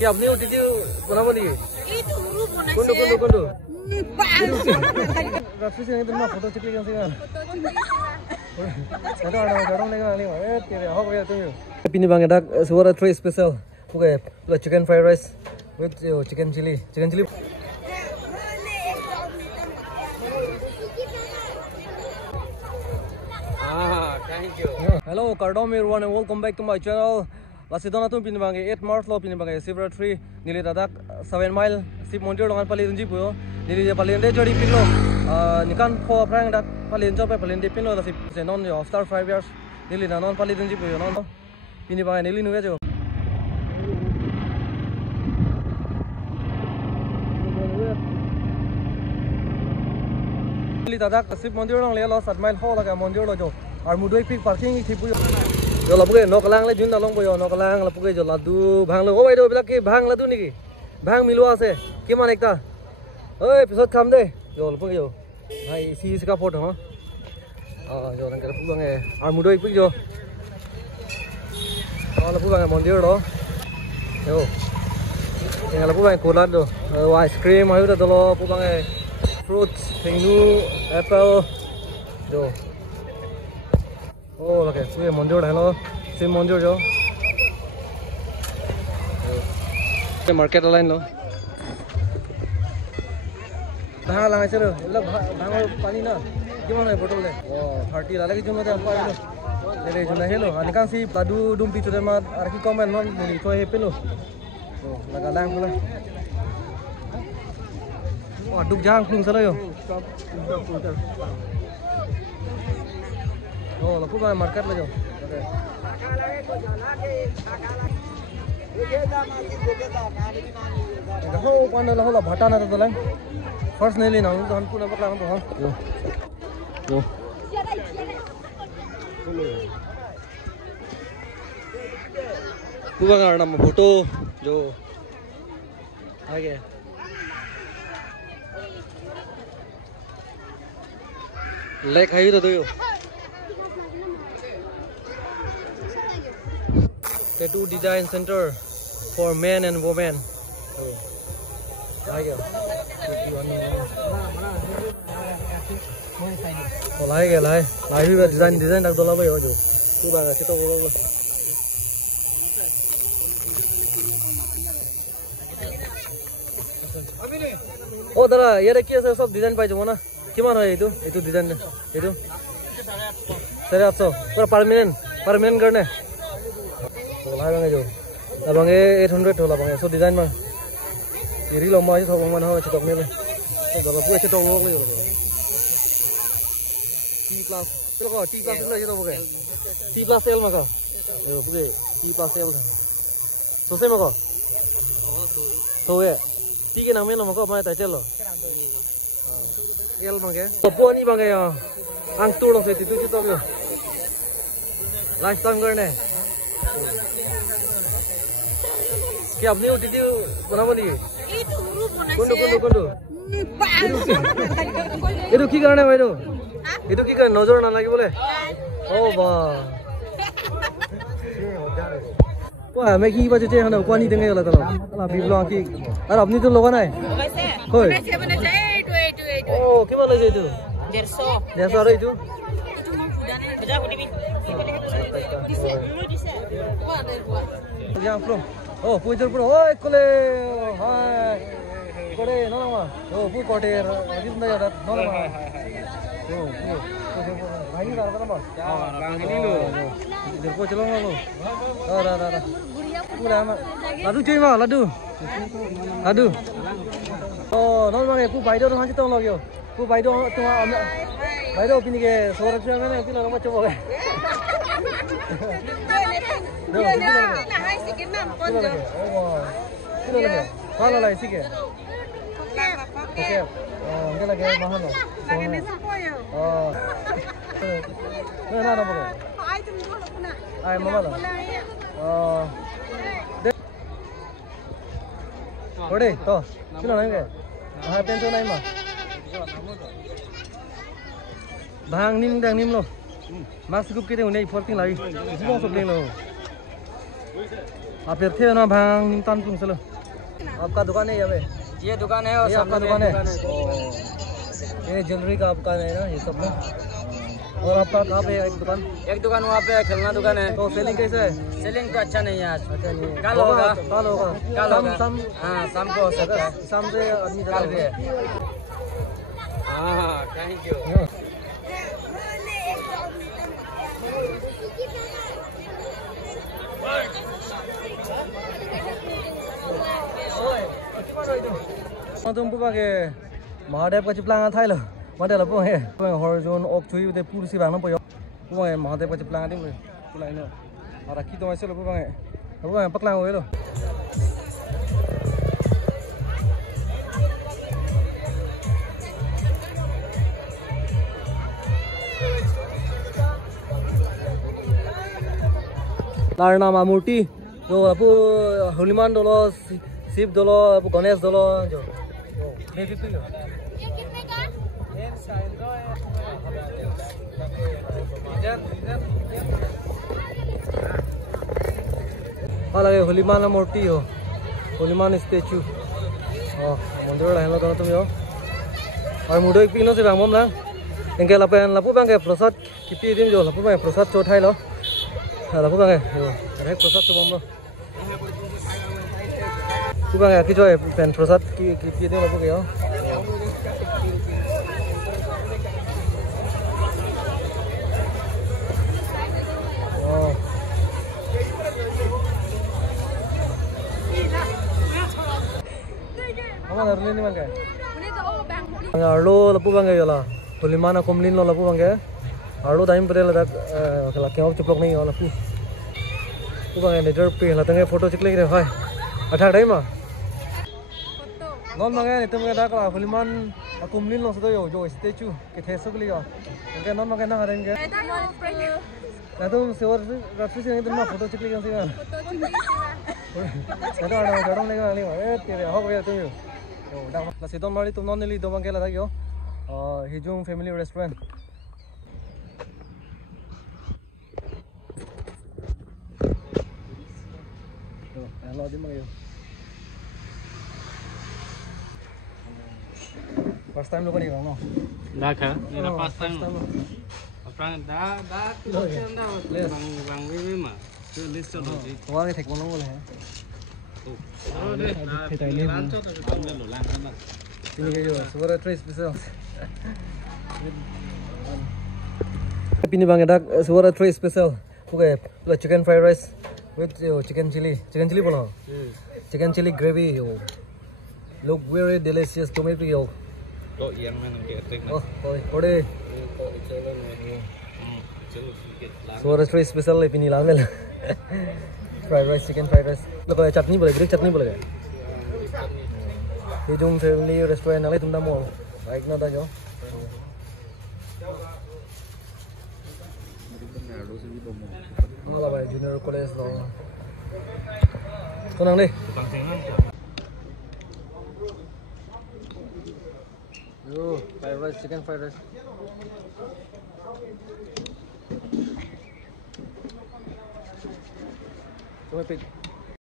কি আপনি ওটিটি বনাব নেকি এইটো হুৰু বনাইছে কোনটো বাস রাখছি না ফটো চিক্লিক আছে না kadang nih kiri hok ya tuh ini bang ada suara three special oke chicken fried rice with chicken chili thank you hello Cardom everyone and welcome back to my channel Lasidona tu pini bang 8 March lo pini bang Shivaratri nili dadak 7 mile sip montir dengan palin ji puyo nili je palin de jodi pilo nikan pho prang dak palin job palin de pilo la sip non yo after 5 years nili na non palin ji puyo non pini bang nili nu jo nili dadak sip montir dong le lo 7 mile ho la ka montir lo jo ar mudoi pik parking thi puyo yo la puge nokalang le jun dalong puyo nokalang la puge jo ladu bhang lo oi do bila ki bhang ladu niki bhang milu ase kiman ekta oi pisot kham de yo la puge yo hai si ska photo ha yo nang ka pugang e ar mudoi pik jo la pugang mondir do yo yang la pugang kolat do ice cream ayu da lo pugang e fruits thingnu apple do oh oke puye mondir hello sim mondir jo ke market line lo bhang lang aise ro ela bhang pani na kimon hai bottle le oh 30 la lagi juno te apa lo dele juna hello ani kan si ladu dum pitu de ma ar ki comment non ni to he pelo oh laga lang pula oh duk jang plung sala yo oh lapu ba market la jo ho pano la hola bhata na to lang first neli na to han puna bakla to ha yo puga na nam photo jo आगे lake है तो यो tattoo design center for men and women आगे लाए भी design तक दोला भाई हो जो तू बागा चितो बोलो ओ दादा ये रे के सब डिजाइन पाइ जमो ना किमान হয় এটো ডিজাइन এটো 850 পুরা পার্মানেন্ট गर्ने लाइ बांगे जो लाबांगे 800 होला बांगे सो डिजाइन मा इरि ल मा छ बंग मान हो छ टकने ले तो गला पुए छ टक लोग ले T plus तो को T plus ले तो बगे T plus L मा का ए पुगे T plus L था तो से मा को तो ए T के नाम में मा को मा टाइटल लो L बांगे तो पोनी बांगे आंग तोड़ से तितु चितो यो लाइफ टाइम गर्ने কি আপনি ওটিটি বনাব নেকি এইটো হুৰু বনাইছে কোনটো এটো কি কাৰণে বাইদো এটো কি কাৰণে নজৰ না লাগিবলে ও বা পোৱা মে কি বাজে হনা কোনি দেঙে গলা তলা আলা বিবলো কি আর আপনি তো লগা নাই বনাইছে কই বনাইছে এইটো ও কি বলে যে এইটো 150 আর এইটো এইটো মই ফুডানে বজা কৰিবি কি বলে দিছে ya from oh pujar pro oi kole hai kore no ma oh pu kote ajit na yada no ma oh bhai dar kala ma bhai lo ider ko chalo lo ra pura ma ladu chui ma ladu oh no ma pu bhai do ha chi tong lagyo pu bhai do tu bhai do pini ke sora chha me ne pila ma chobo ge no na hai sikin nam kon jo kilo lage kala lai sike oke nge lage mahal lo lage ne sapoyo na bogo ai tum do lokuna ai mama lo ode to kilo nange ha penso nai ma bang nim lo mas gup kite unai 14 lagi jibo sob deng lo आप फिर थे ना भांग तान पुंग चलो आपका दुकान है यहाँ पे ये दुकान है और ये आपका दुकान है ये ज्वेलरी का आपका है ना ये सब ना और आपका कहाँ पे एक दुकान वहाँ पे खेलना दुकान है। तो सेलिंग कैसे है सेलिंग तो अच्छा नहीं है आज। अच्छा नहीं है कल होगा कल होगा हाँ शाम को हो सकता है। शाम से आदमी कल भी है। हाँ थैंक यू। तुम के महादेव का चिपलांगा था लो मत ला पुंग है हॉरिजॉन ऑफ चुई ते पूरी सी बांग पयो पुंग है महादेव का चिपलांगा दिन में पुलाई नो और रखी तो ऐसे लो पुंग है पकला हो लो लारनामा मूर्ति जो अपू हनुमान दोलो शिव दोलो अपू गणेश दोलो जो ये कितने लो ये कितने का? लगे हनुमान मूर्ति हो हनुमान स्टैचू मंदिर लाइन लो तुम हो और मुडो एक पिनो से बांगम ना इनके लपू बांगे प्रसाद कितनी दिन जो लपू बांगे प्रसाद चौथाई लो लपू बांगे प्रसाद तो बम लपू बांगे की जो है पेन प्रसाद की कितनी दिन लपू गया Arlin bangke. Arlo lapu bangke yola. Pulimana komlin lo lapu bangke. Arlo time pere la kala kya chuplok nahi yola lapu. Tu bangke nature pe la tenge photo chikle kire bhai. Athak time ma. Non bangke nitu bangke da kala puliman komlin lo sedo yo jo statue ke thesuk li yo. Bangke non bangke na haren ke. Na tu seor rafi se nitu ma photo chikle kan se. Ada ada lagi lagi. Tere ho gaya tu yo. La sidon mari tum non nili do bangke la thakyo Hijung family restaurant to hello di magayo first time lo kani no dah kah ini dah first time apang dah tu bang Vivi mah tu list chalo ji to ani thek mono bole hai ini kayak suara trace special. Ini bang ada suara trace special. Oke, chicken fried rice with chicken chili bola. Chicken chili gravy. Look very delicious. Tomato yo. Oh, yang mana kita Oh, kode. Suara trace special ini lamel. Fried rice, chicken fried rice. Lo kalau chutney boleh, green chutney boleh. Hijung family restaurant nalai tunda mall. Baik na tayo. Malah baik junior college lo. Tenang deh. Yo, fried rice, chicken fried rice. Coba pick.